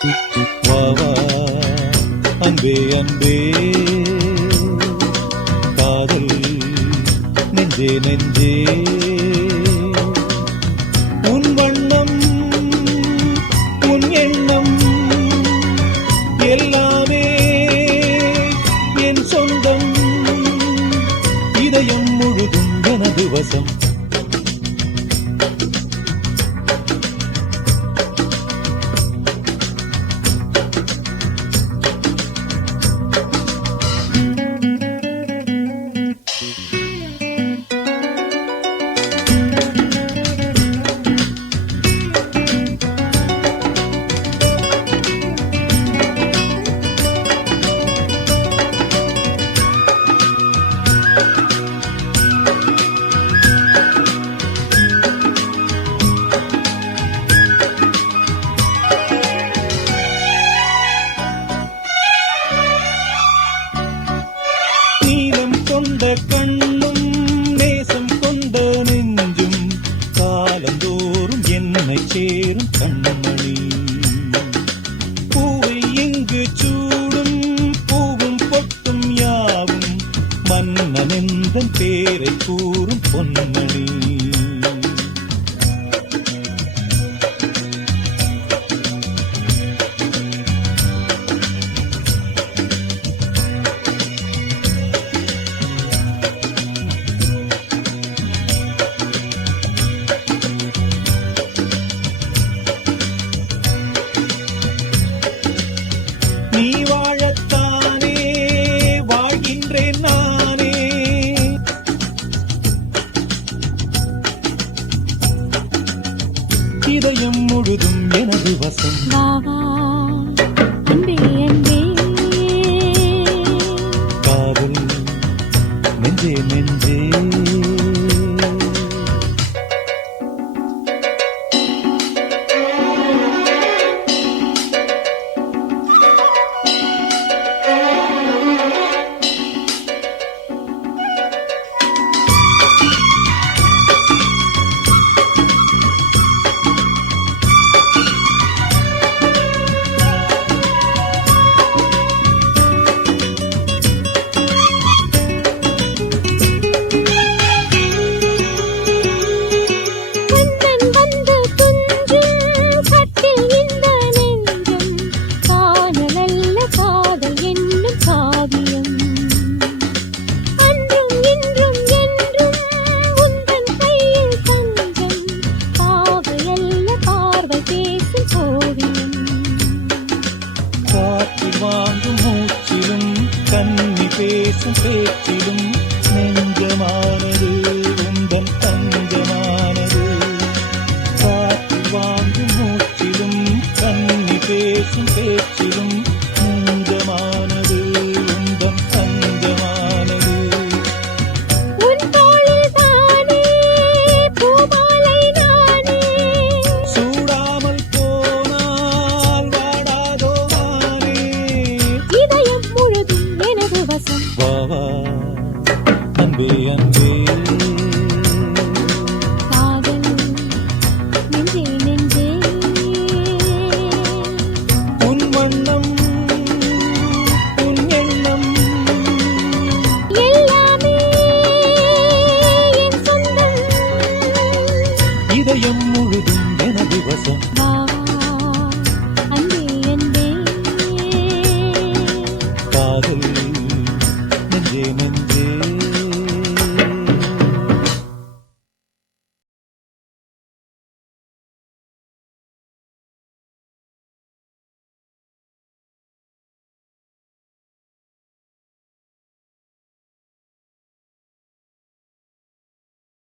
வா வா அன்பே அன்பே காதல் நெஞ்சே நெஞ்சே உன் வண்ணம் உன் எண்ணம் எல்லாமே என் சொந்தம் இதயம் முழுதும் எனது வசம் கொண்ட கண்ணும் நேசம் கொண்ட நெஞ்சும் காலந்தோறும் என்னை சேரும் கண்மணி பூவை இங்கு சூடும் பூவும் பொட்டும் யாவும் மன்னனெந்தன் பேரை கூறும் பொன்மணி நீ வாழத்தானே வாழ்கின்றேன் நானே இதயம் முழுதும் எனது வசம் அன்பே அன்பே காதல் நெஞ்சே நெஞ்சே வாங்கும் மூச்சிலும் கண்ணி பேசும் பேச்சிலும் நெஞ்சமானது உந்தன் தஞ்சமானது காற்று வாங்கும் மூச்சிலும் கண்ணி பேசும் பேச்சிலும் நெஞ்சமானது உந்தன் தஞ்சமானது உன் தோளில் தானே பூமாலை நானே சூடாமல் போனால் வாடாதோ இதயம் முழுதும் எனது வசம் வா வா அன்பே அன்பே காதல் நெஞ்சே நெஞ்சே உன் வண்ணம் உன் எண்ணம் எல்லாமே என் சொந்தம் இதயம் முழுதும் எனது வசம் வா அன்பே அன்பே காதல் நெஞ்சே நெஞ்சே